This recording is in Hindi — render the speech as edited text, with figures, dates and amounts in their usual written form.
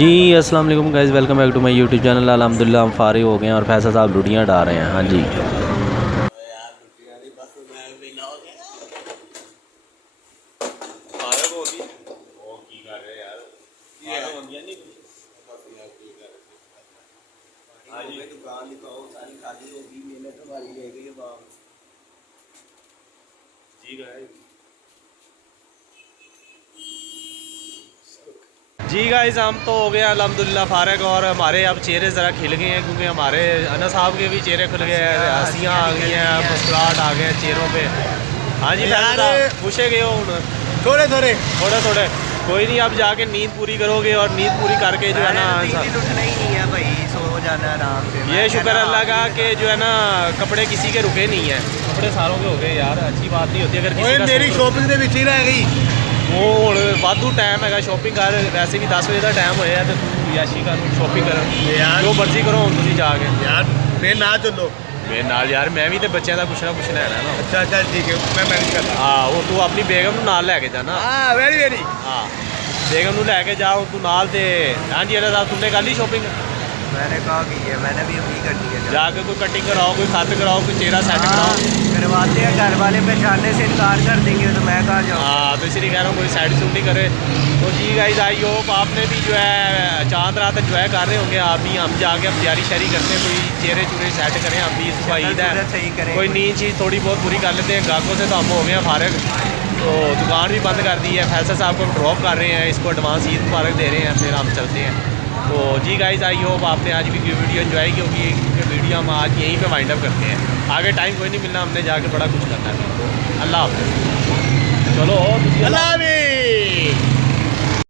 जी अस्सलाम वालेकुम guys, welcome back to my YouTube channel. अल्हम्दुलिल्लाह हम फारिग हो गए हैं और फैसल साहब लुटियाँ डाल रहे हैं। हाँ जी जी गाइस, हम तो हो गए अल्हम्दुलिल्लाह फारिग और हमारे अब चेहरे ज़रा खिल गए हैं क्योंकि हमारे अना साहब के भी चेहरे खुल गए हैं, हंसियाँ आ गई हैं, मुस्कुराहट आ गए हैं चेहरों पे। हाँ जी फैसल साहब खुशे गए हो हूँ थोड़े थोड़े थोड़े कोई नहीं, अब जाके नींद पूरी करोगे और नींद पूरी करके जो है ना उठना ही नहीं है भाई, सो जाना आराम से। ये शुक्र अल्लाह का कि जो है ना कपड़े किसी के रुके नहीं हैं, कपड़े सारों के हो गए यार। अच्छी बात नहीं होती अगर किसी का मेरी शॉपिंग ਦੇ ਵਿੱਚ ਹੀ ਰਹਿ ਗਈ। वो ਹੁਣ वाधू टाइम है शॉपिंग कर, वैसे भी 10 बजे का टाइम होया तो तू याशी कर शॉपिंग कर जो मर्जी करो ਹੁਣ ਤੁਸੀਂ ਜਾ ਕੇ। यार मेरे ना चलो। ਮੇਰੇ ਨਾਲ ਯਾਰ ਮੈਂ ਵੀ ਤੇ ਬੱਚਿਆਂ ਦਾ ਕੁਛ ਨਾ ਕੁਛ ਲੈਣਾ ਨਾ। अच्छा अच्छा ठीक है, मैं मैनेज करता हूँ। ਹਾਂ ਉਹ ਤੂੰ ਆਪਣੀ ਬੇਗਮ ਨੂੰ ਨਾਲ ਲੈ ਕੇ ਜਾਣਾ। हाँ वेरी वेरी। ਹਾਂ बेगम ਨੂੰ ਲੈ ਕੇ ਜਾ ਹੁਣ ਤੂੰ ਨਾਲ ਤੇ। ਹਾਂਜੀ अल्लाह साहब तुमने कर ली शॉपिंग? मैंने कहा कि ये मैंने भी अपनी करनी है। जाके कोई कटिंग कराओ, कोई खत कराओ, कोई चेहरा सेट कराओ। करवाते हैं, घर वाले पहचानने से इनकार कर देंगे तो मैं कहाँ जाऊँ। हाँ तो इसलिए कह रहा हूँ कोई साइड सूट नहीं करे। तो जी गाइस आई होप आपने भी जो है चांद रात एंजॉय कर रहे होंगे। आप भी हम जाके अब तैयारी शैरी करते हैं, कोई चेहरे चूरे सेट करें। हम भी सुबह ईद है, सही करें। कोई नींद चीज़ थोड़ी बहुत पूरी कर लेते हैं। गाहकों से तो हम हो गए हैं फारिग, तो दुकान भी बंद कर दी है। फैसल साहब को हम ड्रॉप कर रहे हैं, इसको एडवांस ईद मुबारक दे रहे हैं, फिर हम चलते हैं। तो जी गाइस आई होप आपने आज भी वीडियो एंजॉय की होगी, क्योंकि वीडियो हम आज यहीं पे वाइंड अप करते हैं। आगे टाइम कोई नहीं मिलना, हमने जाके बड़ा कुछ करना है। तो अल्लाह हाफ़िज़। चलो अल्लाह हाफ़िज़।